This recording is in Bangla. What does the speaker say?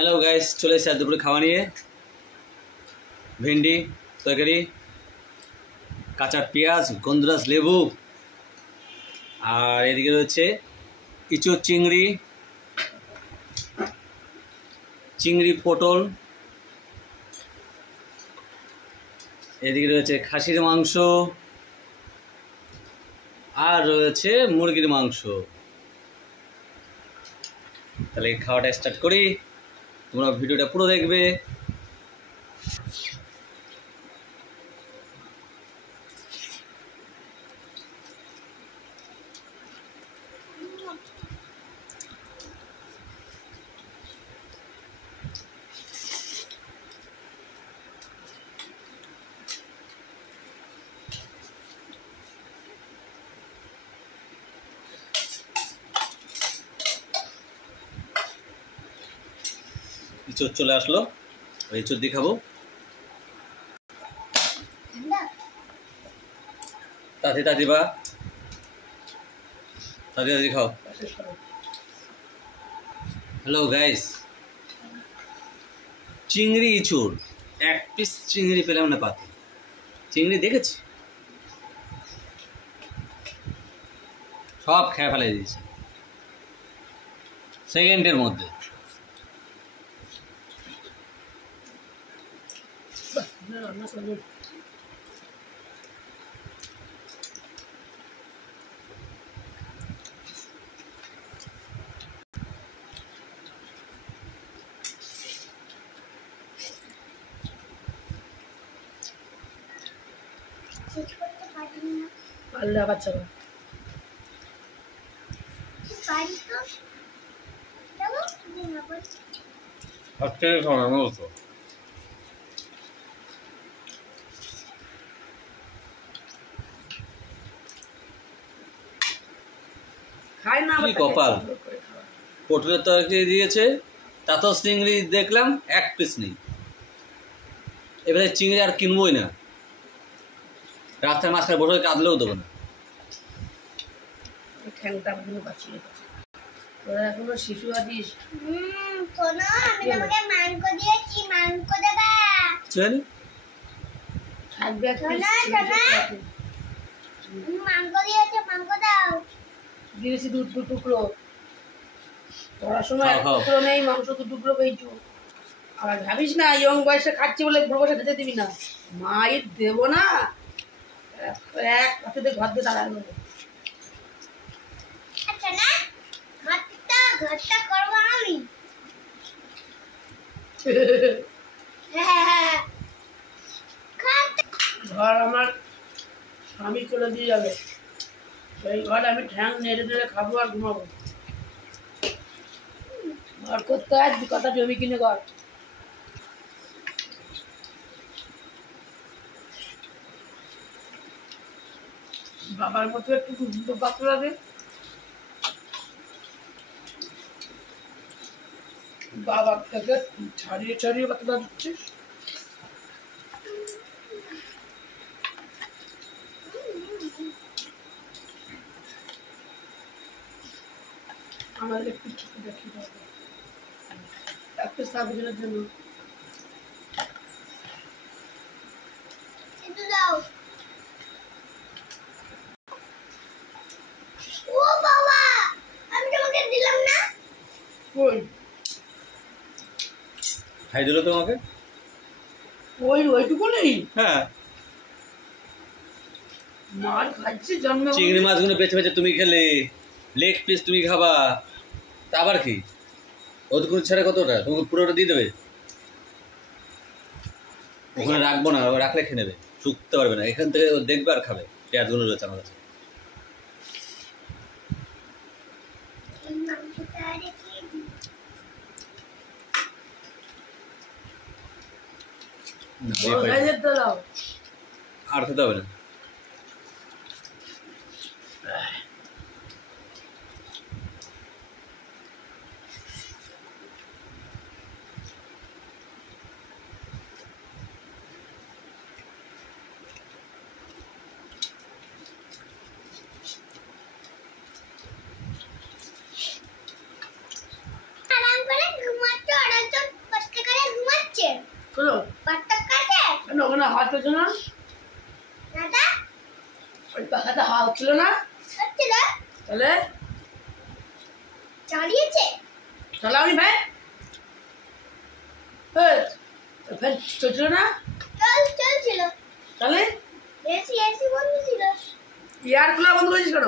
হ্যালো গাইস, চলে এসেছি আজ দুপুরে খাওয়া নিয়ে। ভেন্ডি তরকারি, কাঁচা পেঁয়াজ, গন্ধরাজ লেবু, আর এদিকে রয়েছে ইঁচড় চিংড়ি পটল, এদিকে রয়েছে খাসির মাংস, আর রয়েছে মুরগির মাংস। তাহলে খাওয়াটা স্টার্ট করি, তোমরা ভিডিওটা পুরো দেখবে। ইঁচড় চলে আসলো, ইঁচড় দিয়ে খাবো। তাড়াতাড়ি বা তাড়াতাড়ি খাও। হ্যালো গাইস, চিংড়ি ইঁচড়, এক পিস চিংড়ি পেলাম না পাতে। চিংড়ি দেখেছি, সব খেয়ে ফেলে দিয়েছে সেকেন্ডের মধ্যে। পারলে আবার চলো খাই না। কি কপাল, পটলের তরকারি দিয়েছে, তাতেও চিংড়ি দেখলাম এক পিস নেই। এবারে চিংড়ি আর কিনবোই না, রাস্তার মাঝখানে বসে কাঁদলেও দেবো না। ঠ্যাংটা এখনো বাঁচিয়ে তোরা এখনো শিশু আছিস। শোনো, আমি তোমাকে মাংস দিয়েছি, মাংস দেবা? চলি থাকবে মাংস দিয়েছে, মাংস দাও। দিয়েছি দু টুকরো, তোরা সময় টুকরো নেই, মাংস দু টুকরো পেয়েছো। আবার ভাবিস না ইয়ং বয়সে খাচ্ছি বলে বুড়ো বয়সে খেতে দিবি না। মায়ের দেবো না, এক হাতে ঘর দিয়ে দাঁড়ানো। আচ্ছা না, ঘরটা করবো আমি। ঘর আমার স্বামী করে দিয়ে যাবে, সেই ঘর আমি ঠ্যাং নেড়ে নেড়ে খাবো আর ঘুমাবো। ঘর করতে হয়, 2 কাঠা জমি কিনে ঘর। বাবার মতো একটু বাচ্চা লাগে, বাবার থেকে ছাড়িয়ে ছাড়িয়ে বাচ্চা দিচ্ছিস। আমার একটু ছোট দেখি একটা সাবজেক্টের জন্য একটু দাও। ও বাবা, আমি তোমাকে দিলাম না। কই খাই দিল তোমাকে? ওইটুকু নেই। হ্যাঁ, মার খাচ্ছি জন্মে। চিংড়ি মাছগুলো বেছে বেছে তুমি খেলে, লেগ পিস তুমি খাবা, তা আবার কি? ওদের ছেড়ে কতটা তোমাকে পুরোটা দিয়ে দেবে? ওখানে রাখবো না, রাখলে খেয়ে নেবে, শুকতে পারবে না। এখান থেকে ও দেখবে আর খাবে। পেঁয়াজগুলো রয়েছে আমার কাছে। আর খেতে হবে না। আরাম করে ঘুমাচ্ছ, চলো পাতার কাছে কেন ওখানে হাত হচ্ছে না দাদা ওই পাখাতে হাওয়া হচ্ছিল না সত্যি না তাহলে চালিয়েছে চালাওনি ফ্যান ফ্যান চলছিল না চলছিল তাহলে এসি বন্ধ ছিল এয়ার কুলার বন্ধ করেছিস কেন